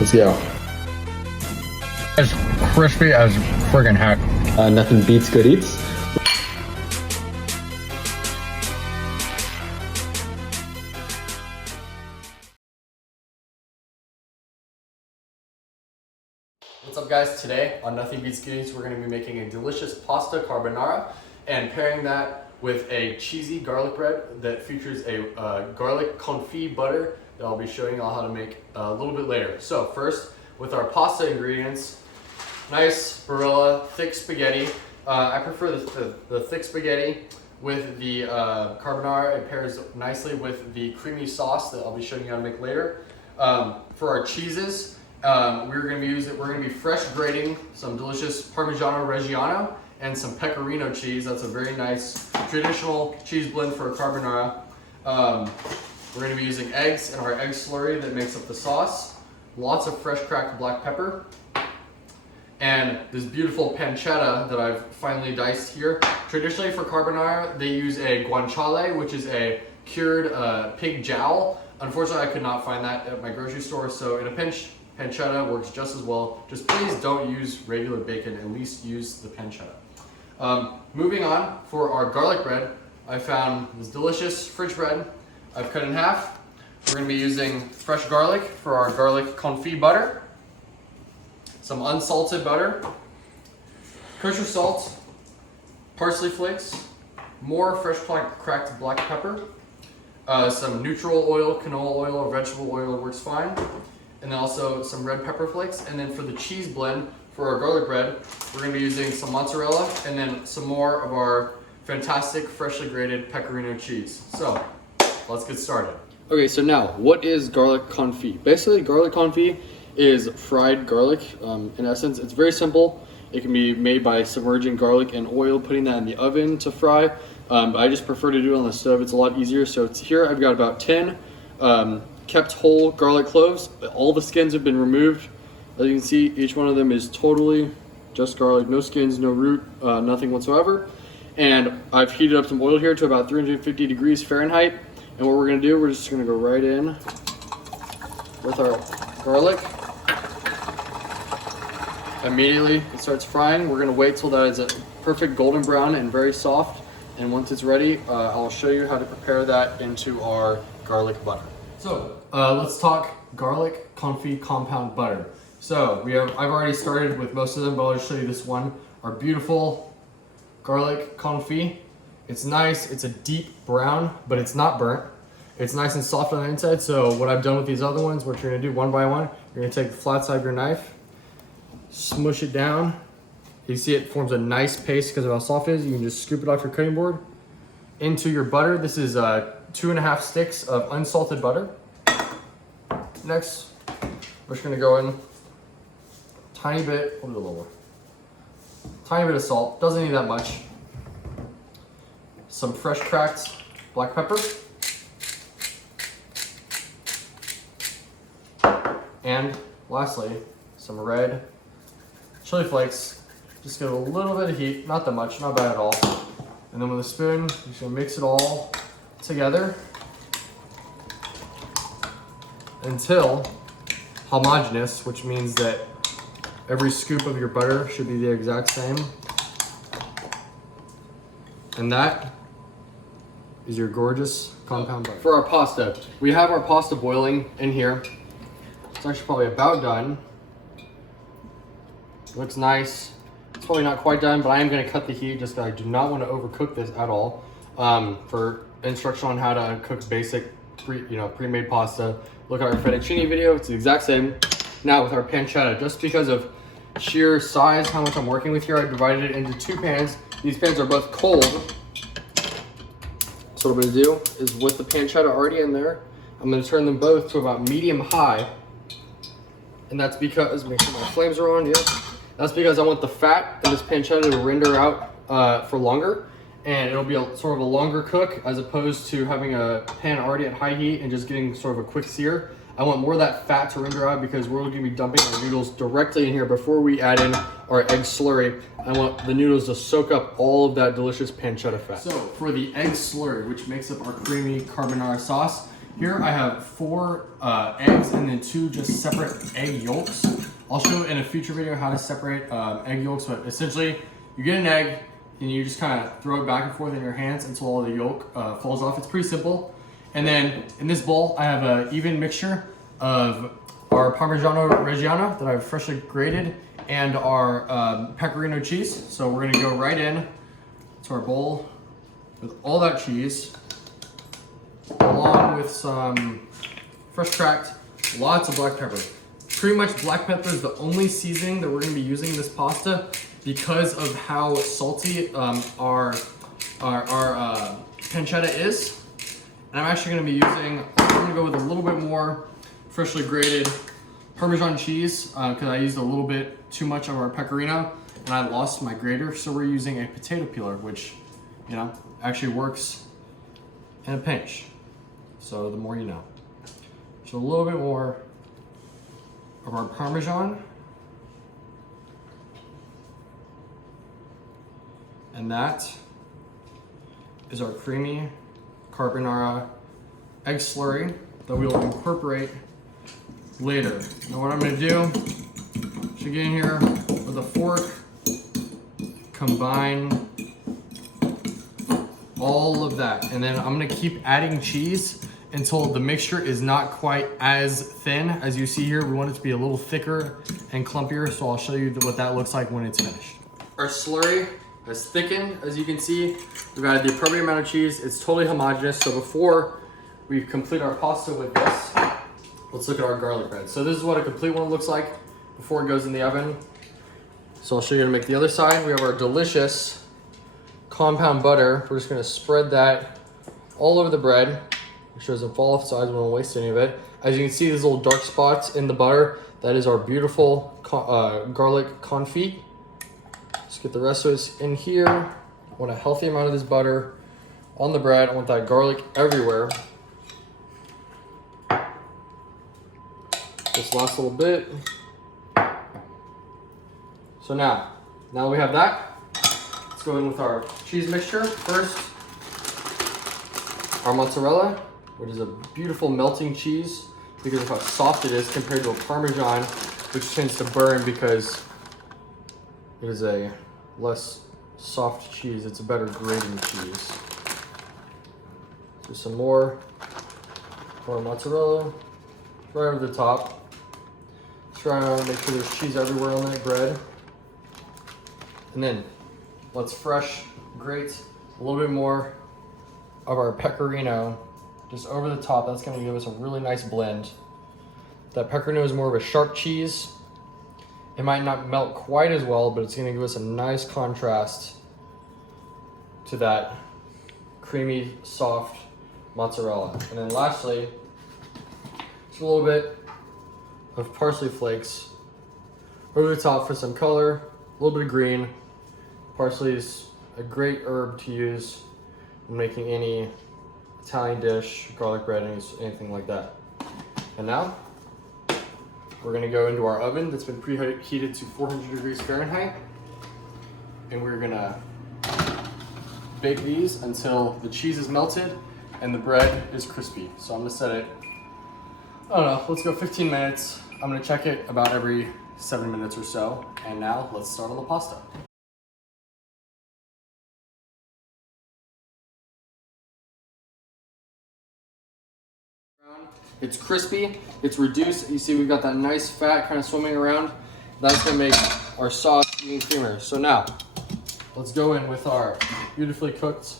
Let's go. As crispy as friggin' heck. Nothing beats good eats. What's up guys, today on Nothing Beats Good Eats, we're going to be making a delicious pasta carbonara and pairing that with a cheesy garlic bread that features a garlic confit butter that I'll be showing y'all how to make a little bit later. So first, with our pasta ingredients, nice Barilla thick spaghetti. I prefer the thick spaghetti with the carbonara. It pairs nicely with the creamy sauce that I'll be showing you how to make later. For our cheeses, we're going to be fresh grating some delicious Parmigiano Reggiano and some Pecorino cheese. That's a very nice traditional cheese blend for a carbonara. We're going to be using eggs in our egg slurry that makes up the sauce. Lots of fresh cracked black pepper. And this beautiful pancetta that I've finely diced here. Traditionally for carbonara, they use a guanciale, which is a cured pig jowl. Unfortunately, I could not find that at my grocery store, so in a pinch, pancetta works just as well. Just please don't use regular bacon, at least use the pancetta. Moving on, for our garlic bread, I found this delicious fridge bread. I've cut in half. We're going to be using fresh garlic for our garlic confit butter, some unsalted butter, kosher salt, parsley flakes, more fresh cracked black pepper, some neutral oil, canola oil or vegetable oil works fine, and then also some red pepper flakes. And then for the cheese blend for our garlic bread, we're going to be using some mozzarella and then some more of our fantastic freshly grated Pecorino cheese. So let's get started. Okay, so now what is garlic confit? Basically, garlic confit is fried garlic. In essence, it's very simple. It can be made by submerging garlic in oil, putting that in the oven to fry. But I just prefer to do it on the stove. It's a lot easier. So it's here. I've got about 10 kept whole garlic cloves. All the skins have been removed. As you can see, each one of them is totally just garlic, no skins, no root, nothing whatsoever. And I've heated up some oil here to about 350 degrees Fahrenheit. And what we're gonna do, we're just gonna go right in with our garlic. Immediately it starts frying. We're gonna wait till that is a perfect golden brown and very soft. And once it's ready, I'll show you how to prepare that into our garlic butter. So let's talk garlic confit compound butter. So I've already started with most of them, but I'll just show you this one. Our beautiful garlic confit. It's nice, it's a deep brown, but it's not burnt. It's nice and soft on the inside. So what I've done with these other ones, what you're gonna do one by one, you're gonna take the flat side of your knife, smush it down. You see it forms a nice paste because of how soft it is. You can just scoop it off your cutting board into your butter. This is 2.5 sticks of unsalted butter. Next, we're just gonna go in tiny bit, a little lower. Tiny bit of salt, doesn't need that much. Some fresh cracked black pepper. And lastly, some red chili flakes. Just get a little bit of heat, not that much, not bad at all. And then with a spoon, you're just gonna mix it all together until homogeneous, which means that every scoop of your butter should be the exact same. And that is your gorgeous compound butter. For our pasta, we have our pasta boiling in here. It's actually probably about done. Looks nice. It's probably not quite done, but I am going to cut the heat just because I do not want to overcook this at all. For instruction on how to cook basic pre-made pasta, look at our fettuccine video. It's the exact same. Now with our pancetta, just because of sheer size, how much I'm working with here, I divided it into 2 pans. These pans are both cold. So what I'm going to do is, with the pancetta already in there, I'm going to turn them both to about medium high. And that's because, make sure my flames are on, yep. That's because I want the fat in this pancetta to render out for longer. And it'll be sort of a longer cook as opposed to having a pan already at high heat and just getting sort of a quick sear. I want more of that fat to render out because we're going to be dumping our noodles directly in here before we add in our egg slurry. I want the noodles to soak up all of that delicious pancetta fat. So for the egg slurry, which makes up our creamy carbonara sauce, Here I have 4 eggs and then 2 just separate egg yolks. I'll show in a future video how to separate egg yolks, but essentially you get an egg and you just kind of throw it back and forth in your hands until all the yolk falls off. It's pretty simple. And then in this bowl, I have an even mixture of our Parmigiano Reggiano that I've freshly grated and our pecorino cheese. So we're gonna go right in to our bowl with all that cheese, along with some fresh cracked, lots of black pepper. Pretty much black pepper is the only seasoning that we're gonna be using in this pasta because of how salty our pancetta is. And I'm actually gonna be using, I'm gonna go with a little bit more freshly grated Parmesan cheese because I used a little bit too much of our pecorino and I lost my grater. So we're using a potato peeler, which, you know, actually works in a pinch. So the more you know. So a little bit more of our Parmesan. And that is our creamy carbonara egg slurry that we will incorporate later. Now what I'm gonna do, should get in here with a fork, combine all of that, and then I'm gonna keep adding cheese until the mixture is not quite as thin as you see here. We want it to be a little thicker and clumpier, so I'll show you what that looks like when it's finished. Our slurry has thickened, as you can see. We've added the appropriate amount of cheese. It's totally homogeneous. So before we complete our pasta with this, let's look at our garlic bread. So this is what a complete one looks like before it goes in the oven. So I'll show you how to make the other side. We have our delicious compound butter. We're just gonna spread that all over the bread. Make sure it doesn't fall off sides, we don't waste any of it. As you can see, these little dark spots in the butter, that is our beautiful garlic confit. Let's get the rest of this in here. I want a healthy amount of this butter on the bread. I want that garlic everywhere. This last little bit. So now we have that. Let's go in with our cheese mixture. First, our mozzarella, which is a beautiful melting cheese because of how soft it is compared to a Parmesan, which tends to burn because it is a less soft cheese. It's a better grating cheese. So some more mozzarella right over the top. Try to make sure there's cheese everywhere on that bread. And then let's fresh grate a little bit more of our pecorino just over the top. That's going to give us a really nice blend. That pecorino is more of a sharp cheese. It might not melt quite as well, but it's going to give us a nice contrast to that creamy, soft mozzarella. And then lastly, just a little bit of parsley flakes over the top for some color, a little bit of green. Parsley is a great herb to use when making any Italian dish, garlic bread, anything like that. And now, we're gonna go into our oven that's been preheated to 400 degrees Fahrenheit. And we're gonna bake these until the cheese is melted and the bread is crispy. So I'm gonna set it, I don't know, let's go 15 minutes. I'm gonna check it about every 7 minutes or so. And now let's start on the pasta. It's crispy, it's reduced. You see we've got that nice fat kind of swimming around. That's gonna make our sauce even creamier. So now, let's go in with our beautifully cooked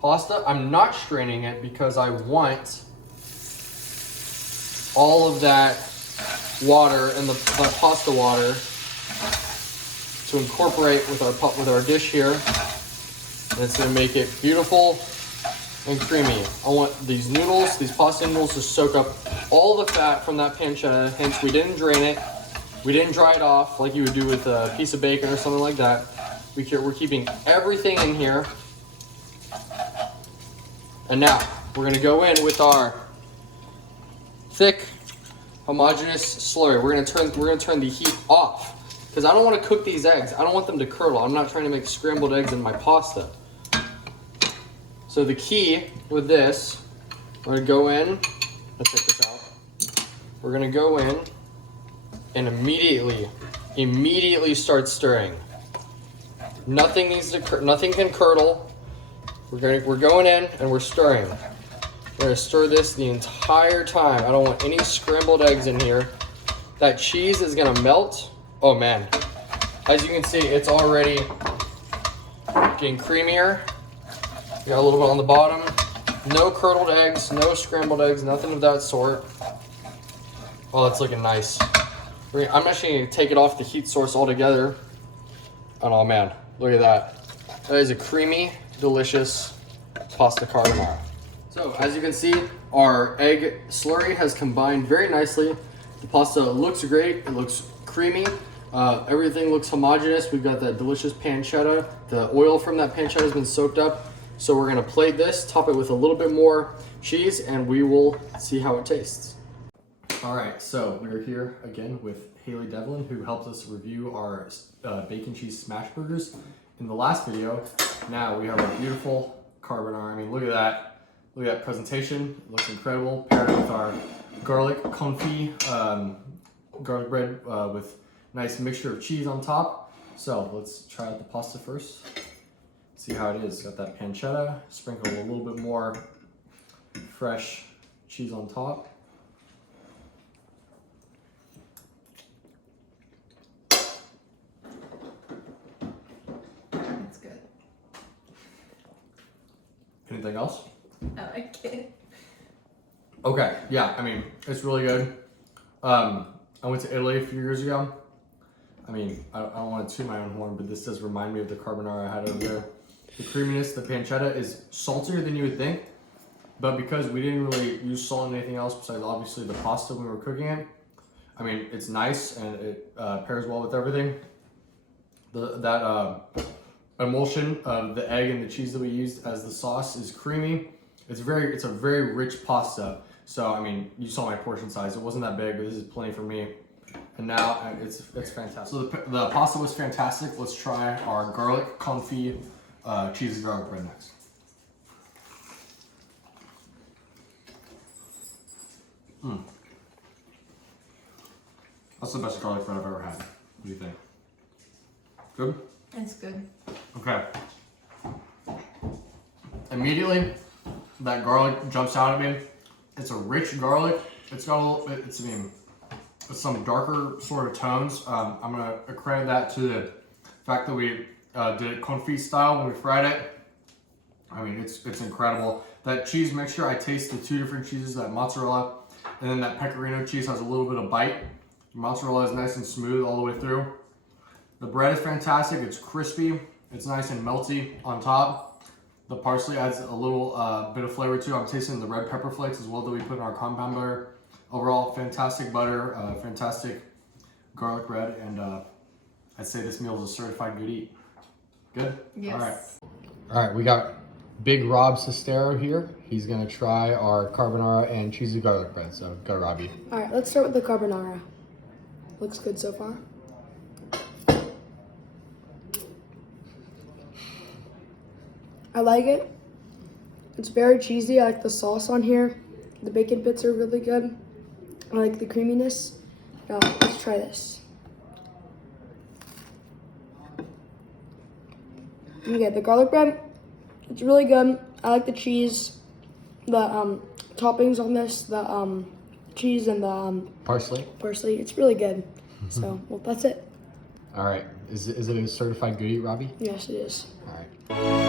pasta. I'm not straining it because I want all of that water and the pasta water to incorporate with our dish here. And it's gonna make it beautiful and creamy. I want these noodles, these pasta noodles, to soak up all the fat from that pancetta. Hence, we didn't drain it. We didn't dry it off like you would do with a piece of bacon or something like that. We're keeping everything in here. And now, we're gonna go in with our thick, homogeneous slurry. We're gonna turn the heat off because I don't want to cook these eggs. I don't want them to curdle. I'm not trying to make scrambled eggs in my pasta. So the key with this We're gonna go in. Let's take this out. We're gonna go in and immediately start stirring. Nothing can curdle. We're going in and we're stirring. We're gonna stir this the entire time. I don't want any scrambled eggs in here. That cheese is gonna melt. Oh man. As you can see, it's already getting creamier. We got a little bit on the bottom. No curdled eggs, no scrambled eggs, nothing of that sort. Oh, it's looking nice. I'm actually gonna take it off the heat source altogether. Oh man, look at that. That is a creamy, delicious pasta carbonara. So as you can see, our egg slurry has combined very nicely. The pasta looks great, it looks creamy. Everything looks homogeneous. We've got that delicious pancetta. The oil from that pancetta has been soaked up. So we're gonna plate this, top it with a little bit more cheese, and we will see how it tastes. All right, so we're here again with Haley Devlin, who helped us review our bacon cheese smash burgers in the last video. Now we have a beautiful carbonara. I mean, look at that. Look at that presentation. It looks incredible. Paired with our garlic confit, garlic bread with nice mixture of cheese on top. So let's try out the pasta first. See how it is. Got that pancetta. Sprinkle a little bit more fresh cheese on top. That's good. Anything else? I like it. Okay, yeah, I mean, it's really good. I went to Italy a few years ago. I mean, I don't want to toot my own horn, but this does remind me of the carbonara I had over there. The creaminess, the pancetta is saltier than you would think, but because we didn't really use salt in anything else besides obviously the pasta when we were cooking it, I mean, it's nice and it pairs well with everything. That emulsion of the egg and the cheese that we used as the sauce is creamy. It's a very rich pasta. So I mean, you saw my portion size. It wasn't that big, but this is plenty for me. And now it's fantastic. So the pasta was fantastic. Let's try our garlic confit cheese and garlic bread next. That's the best garlic bread I've ever had. What do you think? Good? It's good. Okay. Immediately, that garlic jumps out at me. It's a rich garlic. It's got a little bit, it's some darker sort of tones. I'm gonna accredit that to the fact that we did it confit style when we fried it. I mean, it's incredible. That cheese mixture, I taste the two different cheeses, that mozzarella, and then that pecorino cheese has a little bit of bite. The mozzarella is nice and smooth all the way through. The bread is fantastic. It's crispy. It's nice and melty on top. The parsley adds a little bit of flavor too. I'm tasting the red pepper flakes as well that we put in our compound butter. Overall, fantastic butter, fantastic garlic bread, and I'd say this meal is a certified good eat. Good? Yes. All right, we got Big Rob Sestero here. He's gonna try our carbonara and cheesy garlic bread, so go Robbie. All right, let's start with the carbonara. Looks good so far. I like it. It's very cheesy. I like the sauce on here. The bacon bits are really good. I like the creaminess. Now, let's try this. Okay, the garlic bread, it's really good. I like the cheese, the toppings on this, the cheese and the Parsley. It's really good. So, well, that's it. All right, is it a certified good eat, Robbie? Yes, it is. All right.